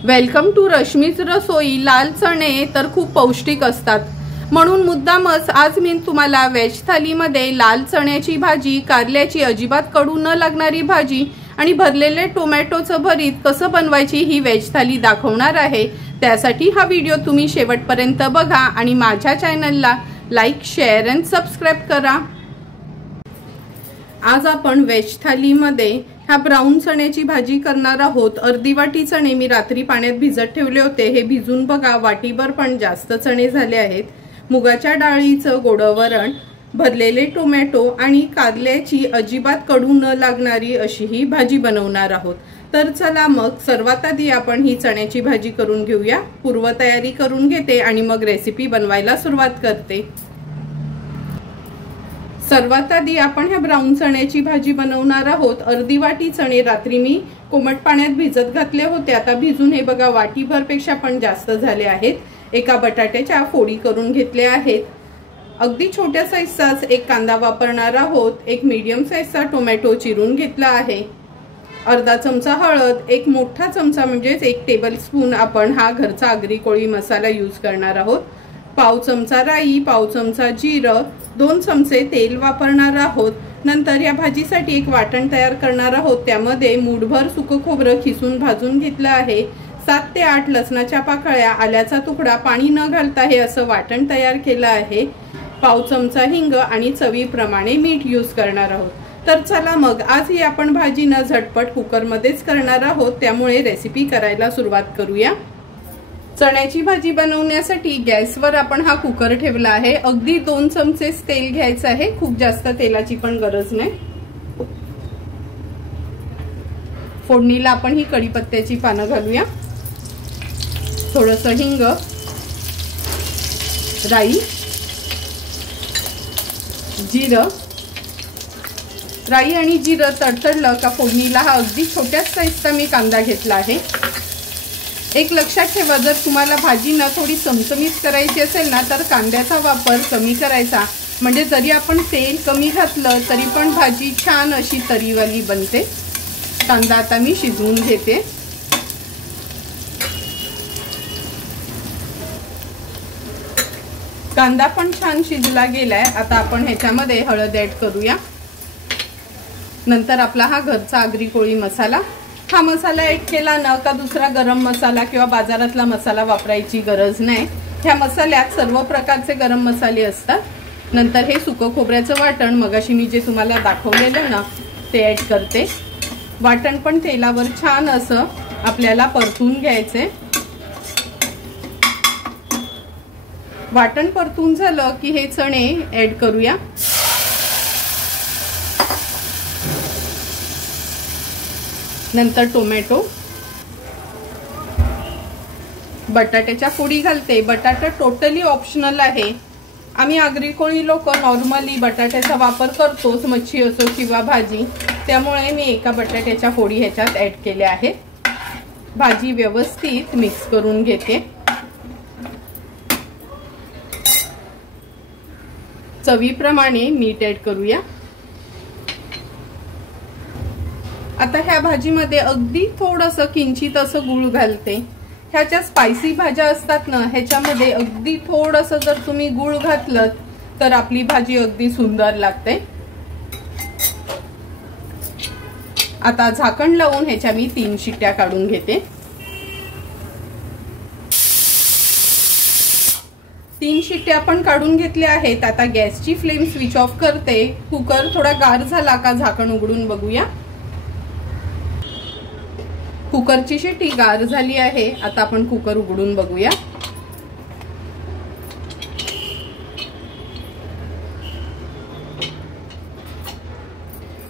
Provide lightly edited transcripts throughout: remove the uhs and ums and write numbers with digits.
Welcome to Rashmi's रसोई। लाल चणे तर खूप पौष्टिक असतात, म्हणून मुद्दामच आज मी तुम्हाला वेज थालीमध्ये लाल चण्याची भाजी, कारल्याची अजिबात कडू न लागणारी भाजी आणि भरलेले टोमॅटोचं भरीत कसं बनवायची ही वेज थाली दाखवणार आहे। त्यासाठी हा व्हिडिओ तुम्ही शेवटपर्यंत बघा आणि माझ्या चॅनलला लाईक, शेअर आणि सबस्क्राइब करा। आज आपण वेज थालीमध्ये ह्या ब्राउन चण्याची भाजी करणार आहोत। अर्धी वाटी चणे मी रात्री पाण्यात भिजत ठेवले होते, हे भिजून बघा वाटीभर पण जास्त चणे झाले आहेत। मुगाच्या डाळीचं गोडं वरण, भरलेले टोमॅटो आणि कारल्याची अजिबात कडू न लागणारी अशी ही भाजी बनवणार आहोत। तर चला मग सर्वात आधी आपण ही चण्याची भाजी करून घेऊया। पूर्वतयारी करून घेते आणि मग रेसिपी बनवायला सुरुवात करते। सर्वात आधी आपण ह्या ब्राउन चण्याची भाजी बनवणार आहोत। अर्धी वाटी चणे रात्री मी कोमट पाण्यात भिजत घातले होते, आता भिजून हे बघा वाटीभर पेक्षा पण जास्त झाले आहेत। एका बटाट्याच्या फोडी करून घेतल्या आहेत। अगदी छोट्या साईजचाच एक कांदा वापरणार आहोत। एक मीडियम साईजचा टोमॅटो चिरून घेतला आहे। अर्धा चमचा हळद, एक मोठा चमचा म्हणजे 1 टेबलस्पून आपण हा घरचा आगरी कोळी मसाला यूज करणार आहोत। पाव चमचा राई, पाव चमचा जिरं, 2 चमचे तेल वापरणार आहोत। नंतर या भाजीसाठी एक वाटण तयार करणार आहोत। त्यामध्ये मूठभर सुकं खोबरं खिसून भाजून घेतलं आहे। 7 ते 8 लसणाच्या पाकळ्या, आल्याचा तुकडा, पाणी न घालता हे असं वाटण तयार केलं आहे। पाव चमचा हिंग आणि चवीप्रमाणे मीठ यूज करणार आहोत। तर चला मग आज ही आपण भाजी ना झटपट कुकरमध्येच करणार आहोत, त्यामुळे रेसिपी करायला सुरुवात करूया। चण्याची भाजी बनवण्यासाठी गॅसवर आपण हा कुकर ठेवला आहे। अगदी 2 चमचे तेल घ्यायचं आहे, खूप जास्त तेलाची पण गरज नाही। फोडणीला आपण ही कढीपत्त्याची पानं घालूया, थोडंसं हिंग, राई, जिरं। राई आणि जिरं तडतडलं का फोडणीला हा अगदी छोट्या साईजचा मी कांदा घेतला आहे। एक लक्षात ठेवा, जर तुम्हाला भाजी ना थोडी चमचमीत करायची असेल ना तर कांद्याचा वापर कमी करायचा, म्हणजे जरी आपण तेल कमी घातलं तरी पण भाजी छान अशी तरीवाली बनते। कांदा आता मी शिजवून घेते। कांदा पण छान शिजला गेलाय। आता आपण ह्याच्यामध्ये हळद ऍड करूया। नंतर आपला हा घरचा आगरी कोळी मसाला, हा मसाला ऍड केला ना का दुसरा गरम मसाला किंवा बाजारातला मसाला वापरायची गरज नाही। ह्या मसाल्यात सर्व प्रकारचे गरम मसाले असतात। नंतर हे सुकं खोबऱ्याचं वाटण मगाशी मी जे तुम्हाला दाखवलेलं ना ते ऍड करते। वाटण पण तेलावर छान असं आपल्याला परतून घ्यायचे। वाटण परतून झालं की हे चणे ऍड करूया। नंतर टोमॅटो, बटाट्याच्या फोडी घालते। बटाटा टोटली ऑप्शनल आहे। आम्ही आगरी कोळी लोक नॉर्मली बटाट्याचा वापर करतोच, मच्छी असो किंवा भाजी, त्यामुळे मी एका बटाट्याच्या फोडी ह्याच्यात ऍड केल्या आहेत। भाजी व्यवस्थित मिक्स करून घेते। चवीप्रमाणे मीठ ऍड करूया। आता ह्या भाजीमध्ये अगदी थोडंसं किंचित असं गूळ घालते। ह्याच्या स्पायसी भाज्या असतात ना, ह्याच्यामध्ये अगदी थोडंसं जर तुम्ही गूळ घातलं तर आपली भाजी अगदी सुंदर लागते। आता झाकण लावून ह्याच्या मी 3 शिट्ट्या काढून घेते। 3 शिट्ट्या आपण काढून घेतल्या आहेत। आता गॅसची फ्लेम स्विच ऑफ करते। कुकर थोडा गार झाला का झाकण उघडून बघूया। कुकरची शिट्टी गार झाली आहे। आता आपण कुकर उघडून बघूया।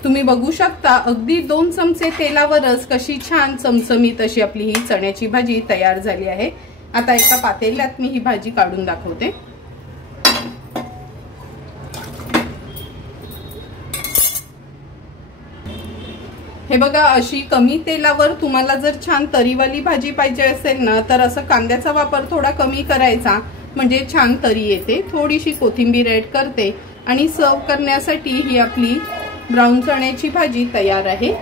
तुम्ही बघू शकता अगदी 2 चमचे तेलावरच कशी छान चमचमीत अशी आपली ही चण्याची भाजी तयार झाली आहे। आता एका पातेल्यात मी ही भाजी काढून दाखवते। हे बघा, अशी कमी तेलावर तुम्हाला जर छान तरीवाली भाजी पाहिजे असेल ना तर असं कांद्याचा वापर थोडा कमी करायचा, म्हणजे छान तरी येते। थोडीशी कोथिंबीर ऍड करते आणि सर्व करण्यासाठी ही आपली ब्राउन चण्याची भाजी तयार आहे।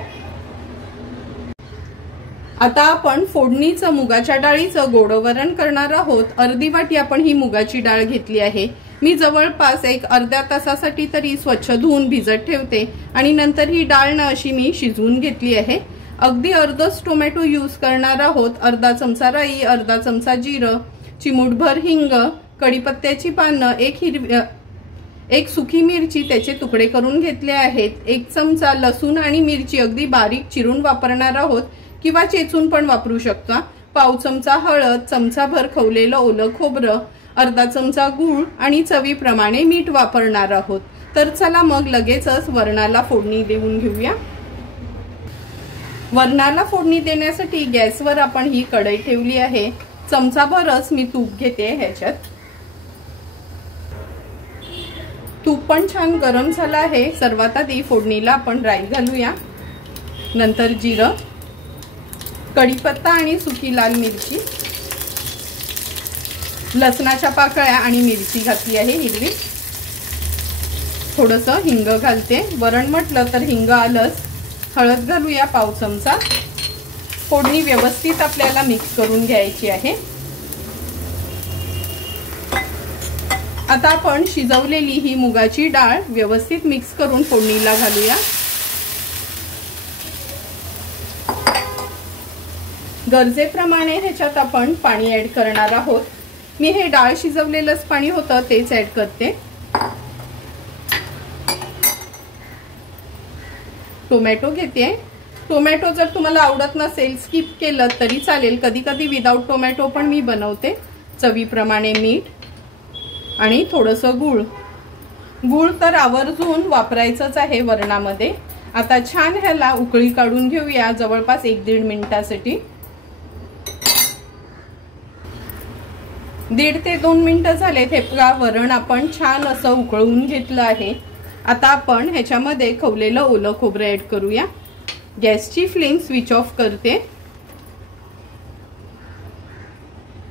आता आपण फोडणीचं मुगाच्या डाळीचं गोडवरण करणार आहोत। अर्धी वाटी आपण ही मुगाची डाळ घेतली आहे। मी जवळपास एक अर्ध्या तासासाठी तरी स्वच्छ धुवून भिजत ठेवते आणि नंतर ही डाळ ना अशी मी शिजवून घेतली आहे। अगदी अर्धच टोमॅटो यूज करणार आहोत। अर्धा चमचा राई, अर्धा चमचा जिरं, चिमूटभर हिंग, कढीपत्त्याची पानं, एक सुकी मिरची त्याचे तुकडे करून घेतले आहेत। 1 चमचा लसूण आणि मिरची अगदी बारीक चिरून वापरणार आहोत किंवा चेचून पण वापरू शकता। पाव चमचा हळद, चमचाभर खवलेलं ओलं खोबरं, अर्धा चमचा गूळ आणि चवीप्रमाणे मीठ वापरणार आहोत। तर चला मग लगेचच वरणाला फोडणी देऊन घेऊया। वरणाला फोडणी देण्यासाठी गॅसवर आपण ही कढई ठेवली आहे। चमचाभरच मी तूप घेते ह्याच्यात। तूप पण छान गरम झालं आहे। सर्वात आधी फोडणीला आपण राई घालूया, नंतर जिरं, कढीपत्ता आणि सुकी लाल मिरची, लसणाच्या पाकळ्या आणि मिरची घातली आहे हिरवी, थोडंसं हिंग घालते। वरण म्हटलं तर हिंग आलंच। हळद घालूया पाव चमचा। फोडणी व्यवस्थित आपल्याला मिक्स करून घ्यायची आहे। आता आपण शिजवलेली ही मुगाची डाळ व्यवस्थित मिक्स करून फोडणीला घालूया। गरजेप्रमाणे ह्याच्यात आपण पाणी ऍड करणार आहोत। मी हे डाळ शिजवलेलंच पाणी होतं तेच ऍड करते। टोमॅटो घेते। टोमॅटो जर तुम्हाला आवडत नसेल स्किप केलं तरी चालेल। कधी कधी विदाउट टोमॅटो पण मी बनवते। चवीप्रमाणे मीठ आणि थोडंसं गूळ। गूळ तर आवर्जून वापरायचंच आहे वरणामध्ये। आता छान ह्याला उकळी काढून घेऊया जवळपास 1-1.5 मिनिटासाठी। 1.5 ते 2 मिनिटं झालेत। हे बघा वरण आपण छान असं उकळून घेतलं आहे। आता आपण ह्याच्यामध्ये खवलेलं ओलं खोबरं ऍड करूया। गॅसची फ्लेम स्विच ऑफ करते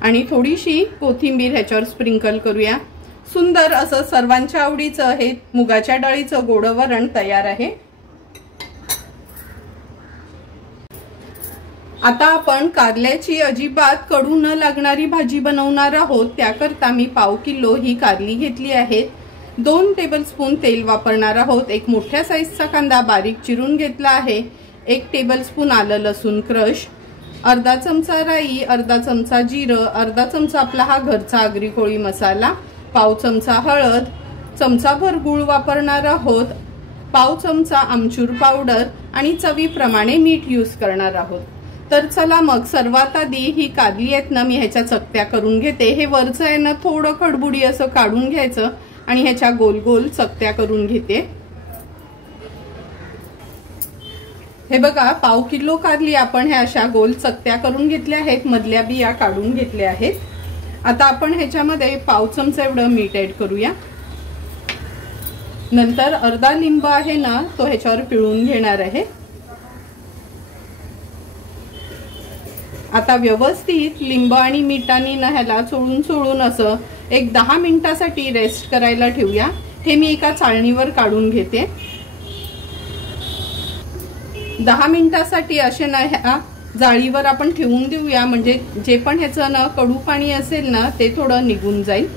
आणि थोडीशी कोथिंबीर ह्याच्यावर स्प्रिंकल करूया। सुंदर असं सर्वांच्या आवडीचं हे मुगाच्या डाळीचं गोडवरण तयार आहे। आता आपण कारल्याची अजिबात कडू न लागणारी भाजी बनवणार आहोत। त्याकरता मी पाव किलो ही कारली घेतली आहे। 2 टेबलस्पून तेल वापरणार आहोत। एक मोठ्या साईजचा कांदा बारीक चिरून घेतला आहे। 1 टेबलस्पून आलं लसूण क्रश, अर्धा चमचा राई, अर्धा चमचा जिरं, अर्धा चमचा आपला हा घरचा आगरी कोळी मसाला, पाव चमचा हळद, चमचाभर गूळ वापरणार आहोत, पाव चमचा आमचूर पावडर आणि चवीप्रमाणे मीठ यूज करणार आहोत। तर चला मग सर्वात आधी ही कारली आहेत ना मी ह्याच्या चकत्या करून घेते। हे वरचं आहे ना थोडं खडबुडी असं काढून घ्यायचं आणि ह्याच्या गोल गोल चकत्या करून घेते। हे बघा पाव किलो कारली आपण ह्या अशा गोल चकत्या करून घेतल्या आहेत। मधल्या बिया काढून घेतल्या आहेत। आता आपण ह्याच्यामध्ये पाव चमचा एवढं मीठ ऍड करूया। नंतर अर्धा लिंब आहे ना तो ह्याच्यावर पिळून घेणार आहे। आता व्यवस्थित लिंब आणि मिठाने ना ह्याला चोळून असं एक 10 मिनिटासाठी रेस्ट करायला ठेवूया। हे मी एका चाळणीवर काढून घेते। 10 मिनिटासाठी असे ना ह्या जाळीवर आपण ठेवून देऊया, म्हणजे जे पण ह्याचं ना कडू पाणी असेल ना ते थोडं निघून जाईल।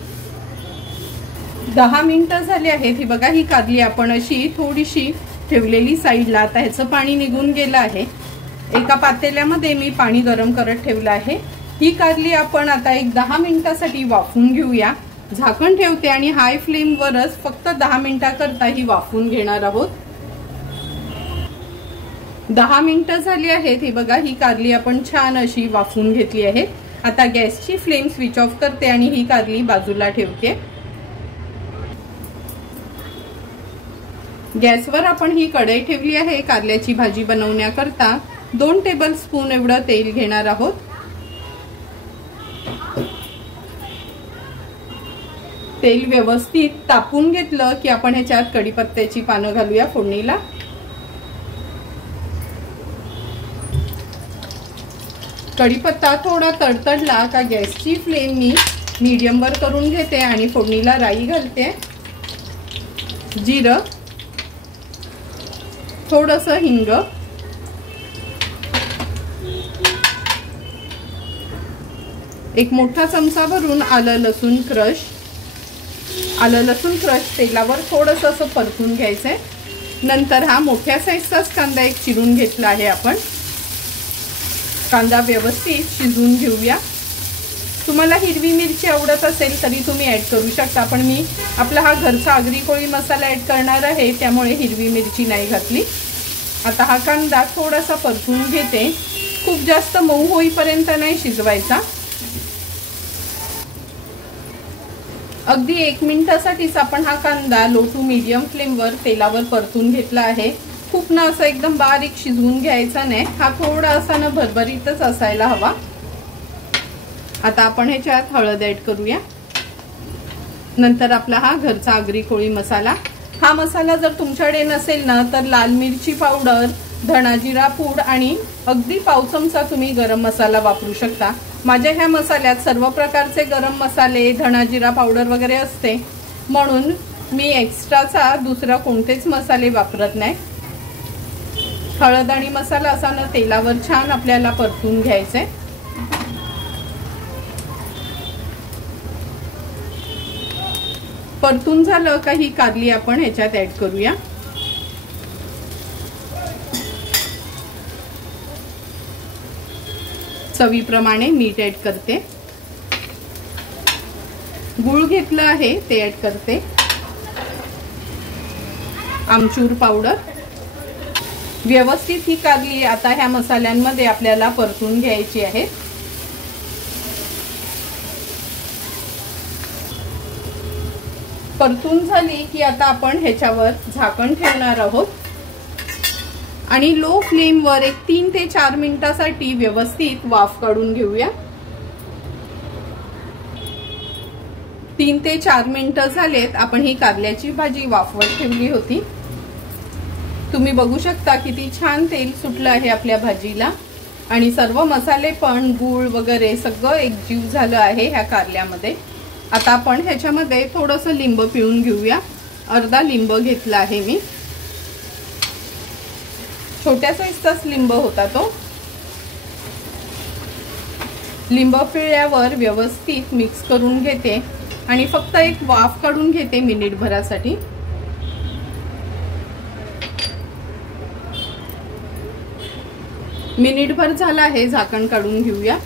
10 मिनिटं झाली आहेत। ही बघा ही कारली आपण अशी थोडीशी ठेवलेली साईडला। आता ह्याचं पाणी निघून गेलं आहे। एका पातेल्यामध्ये मी पाणी गरम करत ठेवलं आहे। ही कारली आपण आता एक 10 मिनिटासाठी वाफवून घेऊया। झाकण ठेवते आणि हाय फ्लेम वरच फक्त 10 मिनिटाकरता ही वाफवून घेणार आहोत। 10 मिनिटं झाली आहेत। ही बघा ही कारली आपण छान अशी वाफवून घेतली आहे। आता गॅसची फ्लेम स्विच ऑफ करते आणि ही कारली बाजूला ठेवते। गॅसवर आपण ही कढई ठेवली आहे कारल्याची भाजी बनवण्याकरता। 2 टेबलस्पून एवढं तेल घेणार आहोत। तेल व्यवस्थित तापून घेतलं की आपण ह्याच्यात कढीपत्त्याची पानं घालूया फोडणीला। कढीपत्ता थोडा तडतडला का गॅसची फ्लेम मी मीडियम वर करून घेते आणि फोडणीला राई घालते, जिरं, थोडंसं हिंग, एक मोठा चमचा भरून आलं लसूण क्रश तेलावर थोडंसं असं परतून घ्यायचंय। नंतर हा मोठ्या साईजचाच कांदा एक चिरून घेतला आहे आपण। कांदा व्यवस्थित शिजवून घेऊया। तुम्हाला हिरवी मिरची आवडत असेल तरी तुम्ही ॲड करू शकता, पण मी आपला हा घरचा आगरी कोळी मसाला ॲड करणार आहे, त्यामुळे हिरवी मिरची नाही घातली। आता हा कांदा थोडासा परतून घेते, खूप जास्त मऊ होईपर्यंत नाही शिजवायचा। अगदी 1 मिनिटासाठीच आपण हा कांदा लो टू मीडियम फ्लेमवर तेलावर परतून घेतला आहे। खूप ना असं एकदम बारीक शिजवून घ्यायचा नाही, हा थोडासा ना भरभरीतच असायला हवा। आता आपण ह्याच्यात हळद ॲड करूया। नंतर आपला हा घरचा आगरी कोळी मसाला। हा मसाला जर तुमच्याकडे नसेल ना तर लाल मिरची पावडर, धणा जिरा पूड आणि अगदी पाव चमचा तुम्ही गरम मसाला वापरू शकता। माझ्या ह्या मसाल्यात सर्व प्रकारचे गरम मसाले, धणा जिरा पावडर वगैरे असते, म्हणून मी एक्स्ट्राचा दुसरा कोणतेच मसाले वापरत नाही। हळद आणि मसाला असा ना तेलावर छान आपल्याला परतून घ्यायचे। परतून झालं का ही कारली आपण ह्याच्यात ऍड करूया। चवीप्रमाणे मीठ ऍड करते, गूळ घेतलं आहे ते ऍड करते, आमचूर पावडर। व्यवस्थित ही कारली आता ह्या मसाल्यांमध्ये आपल्याला परतून घ्यायची आहे। परतून झाली की आता आपण ह्याच्यावर झाकण ठेवणार आहोत आणि लो फ्लेमवर एक 3 ते 4 मिनिटांसाठी व्यवस्थित वाफ काढून घेऊया। 3 ते 4 मिनिटं झालेत, आपण ही कारल्याची भाजी वाफवत ठेवली होती। तुम्ही बघू शकता किती छान तेल सुटलं आहे आपल्या भाजीला आणि सर्व मसाले पण, गूळ वगैरे सगळं एकजीव झालं आहे ह्या कारल्यामध्ये। आता आपण ह्याच्यामध्ये थोडंसं लिंब पिळून घेऊया। अर्धा लिंब घेतला आहे मी, छोट्या साईजचाच लिंब होता तो। लिंब पिळल्यावर व्यवस्थित मिक्स करून घेते आणि फक्त एक वाफ काढून घेते मिनिटभरासाठी। मिनिटभर झाला आहे, झाकण काढून घेऊया।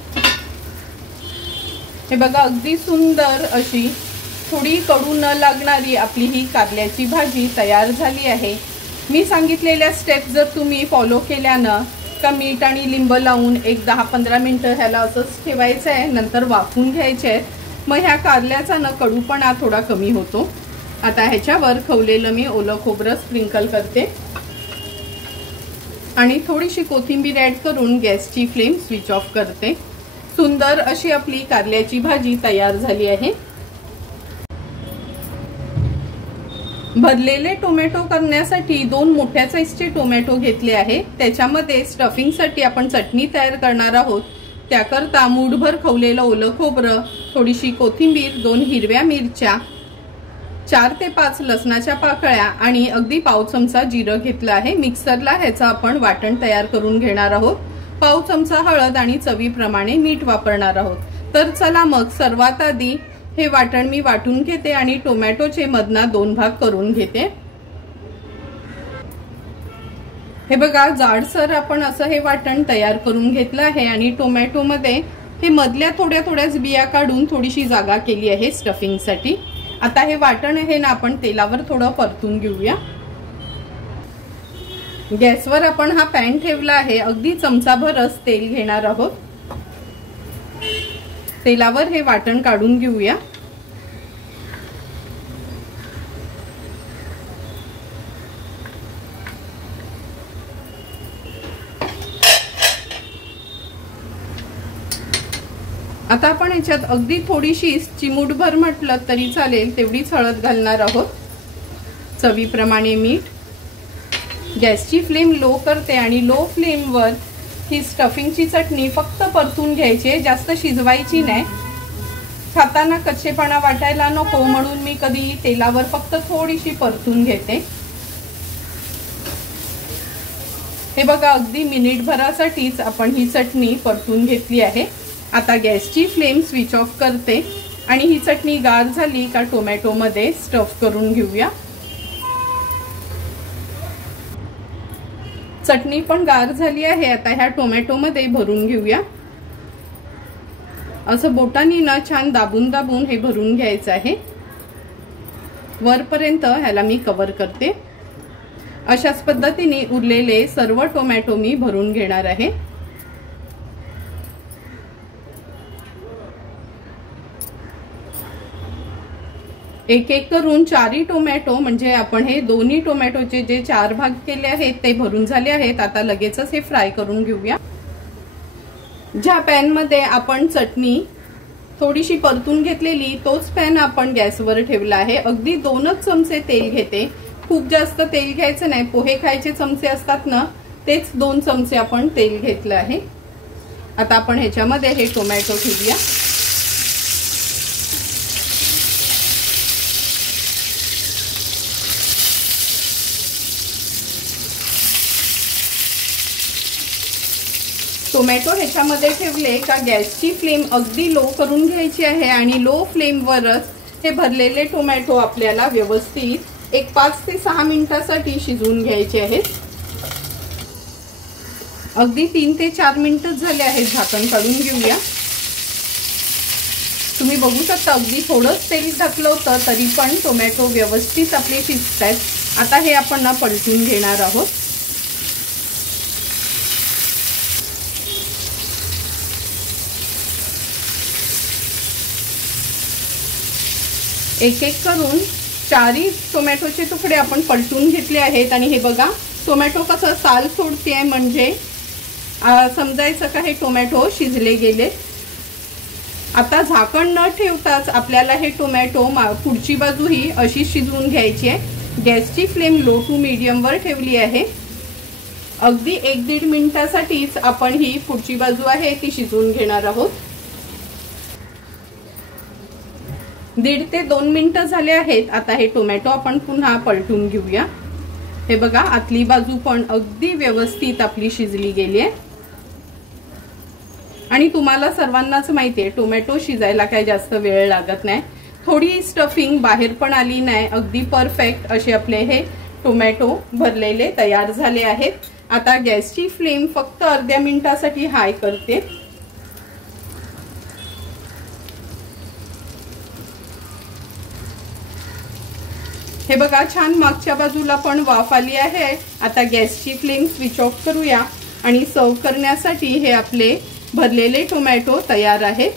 हे बघा, अगदी सुंदर अशी थोडी कडू न लागणारी आपली ही कारल्याची भाजी तयार झाली आहे। मी सांगितलेल्या स्टेप जर तुम्ही फॉलो केल्या ना का मीठ आणि लिंब लावून एक 10-15 मिनिटं ह्याला असंच ठेवायचं आहे, नंतर वाफून घ्यायचे आहे, मग ह्या कारल्याचा ना कडूपणा थोडा कमी होतो। आता ह्याच्यावर खवलेलं मी ओलं खोबरं स्प्रिंकल करते आणि थोडीशी कोथिंबीर ॲड करून गॅसची फ्लेम स्विच ऑफ करते। सुंदर अशी आपली कारल्याची भाजी तयार झाली आहे। भरलेले टोमॅटो करण्यासाठी 2 मोठ्या साईजचे टोमॅटो घेतले आहे। त्याच्यामध्ये स्टफिंगसाठी आपण चटणी तयार करणार आहोत। त्याकरता मूठभर खवलेलं ओलं खोबरं, थोडीशी कोथिंबीर, 2 हिरव्या मिरच्या, 4 ते 5 लसणाच्या पाकळ्या आणि अगदी पाव चमचा जिरं घेतलं आहे। मिक्सरला ह्याचं आपण वाटण तयार करून घेणार आहोत। पाव चमचा हळद आणि चवीप्रमाणे मीठ वापरणार आहोत। तर चला मग सर्वात आधी हे वाटण मी वाटून घेते आणि टोमॅटोचे मधना 2 भाग करून घेते। हे बघा, जाडसर आपण असं हे वाटण तयार करून घेतलं आहे आणि टोमॅटो मध्ये हे मधल्या थोड्याच बिया काढून थोडीशी जागा केली आहे स्टफिंगसाठी। आता हे वाटण आहे ना आपण तेलावर थोडं परतून घेऊया। गॅसवर आपण हा पॅन ठेवला आहे, अगदी चमचाभरच तेल घेणार आहोत। तेलावर हे वाटण काढून घेऊया। आता आपण याच्यात अगदी थोडीशी चिमूटभर म्हटलं तरी चालेल तेवढीच हळद घालणार आहोत, चवीप्रमाणे मीठ। गॅसची फ्लेम लो करते आणि लो फ्लेमवर ही स्टफिंगची चटणी फक्त परतून घ्यायची आहे, जास्त शिजवायची नाही। खाताना कच्चेपणा वाटायला नको म्हणून मी कधी तेलावर फक्त थोडीशी परतून घेते। हे बघा, अगदी मिनिटभरासाठीच आपण ही चटणी परतून घेतली आहे। आता गॅसची फ्लेम स्विच ऑफ करते आणि ही चटणी गार झाली का टोमॅटो मध्ये स्टफ करून घेऊया। चटणी पण गार झाली आहे। आता ह्या टोमॅटो मध्ये भरून घेऊया। असं बोटांनी ना छान दाबून दाबून हे भरून घ्यायचं आहे। वरपर्यंत ह्याला मी कव्हर करते। अशाच पद्धतीने उरलेले सर्व टोमॅटो मी भरून घेणार आहे। एक एक करून 4 टोमॅटो म्हणजे आपण हे दोन्ही टोमॅटोचे जे 4 भाग केले आहेत ते भरून झाले आहेत। आता लगेचच हे फ्राय करून घेऊया। ज्या पॅन मध्ये आपण चटणी थोडीशी परतून घेतलेली तोच पॅन आपण गॅसवर ठेवला आहे। अगदी 2च चमचे तेल घेते, खूप जास्त तेल घ्यायचं नाही। पोहे खायचे चमचे असतात ना, तेच 2 चमचे आपण तेल घेतलं आहे। आता आपण ह्याच्यामध्ये हे टोमॅटो ठेवूया। टोमॅटो ह्याच्यामध्ये ठेवले का गॅसची फ्लेम अगदी लो करून घ्यायची आहे आणि लो फ्लेमवरच हे भरलेले टोमॅटो आपल्याला व्यवस्थित एक 5 ते 6 मिनिटांसाठी शिजवून घ्यायचे आहेत। अगदी 3 ते 4 मिनिटं झाले आहेत। झाकण काढून घेऊया। तुम्ही बघू शकता अगदी थोडंच तेल घातलं होतं तरी पण टोमॅटो व्यवस्थित आपले शिजतात। आता हे आपण ना पलटून घेणार आहोत। एक एक करून 4 टोमॅटोचे तुकडे आपण पलटून घेतले आहेत आणि हे बघा टोमॅटो कसं साल सोडते म्हणजे समजायचं का हे टोमॅटो शिजले गेले। आता झाकण न ठेवताच आपल्याला हे टोमॅटो पुढची बाजू ही अशी शिजवून घ्यायची आहे। गॅसची फ्लेम लो टू मीडियम वर ठेवली आहे। अगदी 1-1.5 मिनिटासाठीच आपण ही पुढची बाजू आहे ती शिजवून घेणार आहोत। 1.5 ते 2 मिनिटं झाले आहेत। आता हे टोमॅटो आपण पुन्हा पलटून घेऊया। हे बघा आतली बाजू पण अगदी व्यवस्थित आपली शिजली गेली आहे आणि तुम्हाला सर्वांनाच माहिती आहे टोमॅटो शिजायला काही जास्त वेळ लागत नाही। थोडी स्टफिंग बाहेर पण आली नाही। अगदी परफेक्ट असे आपले हे टोमॅटो भरलेले तयार झाले आहेत। आता गॅसची फ्लेम फक्त अर्ध्या मिनिटासाठी हाय करते। हे बघा छान मागच्या बाजूला पण वाफ आली आहे। आता गॅसची फ्लेम स्विच ऑफ करूया आणि सर्व करण्यासाठी हे आपले भरलेले टोमॅटो तयार आहेत।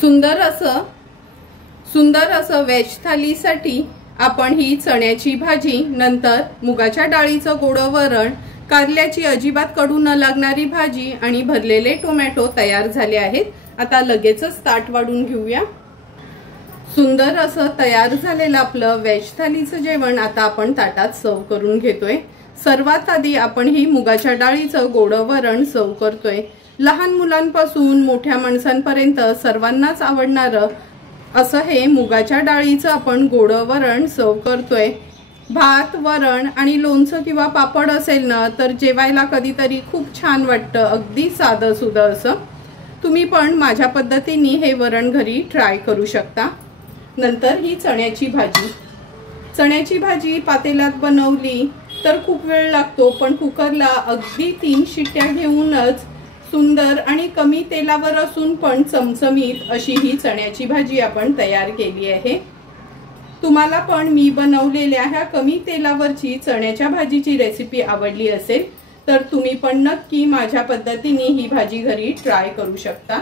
सुंदर असं व्हेज थालीसाठी आपण ही चण्याची भाजी, नंतर मुगाच्या डाळीचं गोडं वरण, कारल्याची अजिबात कडू न लागणारी भाजी आणि भरलेले टोमॅटो तयार झाले आहेत। आता लगेचच ताट वाढून घेऊया। सुंदर असं तयार झालेलं आपलं व्हेज थालीचं जेवण आता आपण ताटात सर्व करून घेतोय। सर्वात आधी आपण ही मुगाच्या डाळीचं गोडं वरण सर्व करतोय। लहान मुलांपासून मोठ्या माणसांपर्यंत सर्वांनाच आवडणारं असं हे मुगाच्या डाळीचं आपण गोडं वरण सर्व करतोय। भात, वरण आणि लोणचं किंवा पापड असेल ना तर जेवायला कधीतरी खूप छान वाटतं। अगदी साधं सुधं असं। तुम्ही पण माझ्या पद्धतीने हे वरण घरी ट्राय करू शकता। नंतर ही चण्याची भाजी पातेल्यात बनवली तर खूप वेळ लागतो, पण कुकरला अगदी 3 शिट्ट्या घेऊनच सुंदर आणि कमी तेलावर असून पण चमचमीत अशी ही चण्याची भाजी आपण तयार केली आहे। तुम्हाला पण मी बनवलेल्या ह्या कमी तेलावरची चण्याच्या भाजीची रेसिपी आवडली असेल तर तुम्ही पण नक्की माझ्या पद्धतीने ही भाजी घरी ट्राय करू शकता।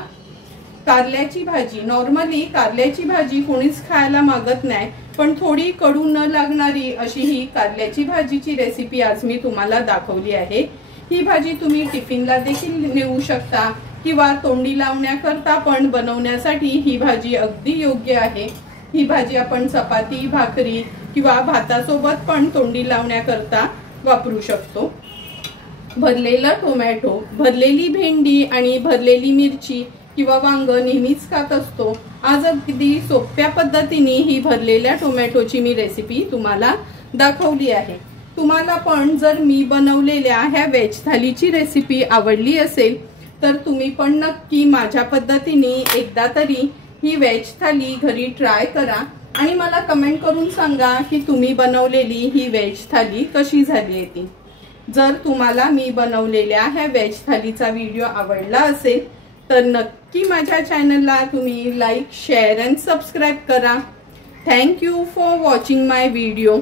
कारल्याची भाजी, नॉर्मली कारल्याची भाजी कोणीच खायला मागत नाही, पण थोडी कडू न लागणारी अशी ही कारल्याची भाजीची रेसिपी आज मी तुम्हाला दाखवली आहे। ही भाजी तुम्ही टिफिनला देखील नेऊ शकता किंवा तोंडी लावण्याकरता पण बनवण्यासाठी ही भाजी अगदी योग्य आहे। ही भाजी आपण चपाती, भाकरी किंवा भातासोबत पण तोंडी लावण्याकरता वापरू शकतो। भरलेला टोमॅटो, भरलेली भेंडी आणि भरलेली मिरची किंवा वांग नेहमीच खात असतो। आज अगदी सोप्या पद्धतीने ही भरलेल्या टोमॅटोची मी रेसिपी तुम्हाला दाखवली आहे। तुम्हाला पण जर मी बनवलेल्या ह्या व्हेज थालीची रेसिपी आवडली असेल तर तुम्ही पण नक्की माझ्या पद्धतीने एकदा तरी ही व्हेज थाली घरी ट्राय करा आणि मला कमेंट करून सांगा की तुम्ही बनवलेली ही व्हेज थाली कशी झाली आहे ती। जर तुम्हाला मी बनवलेल्या ह्या व्हेज थालीचा व्हिडिओ आवडला असेल तर नक्की माझ्या चॅनलला तुम्ही लाईक, शेअर अँड सबस्क्राईब करा। Thank you for watching my video.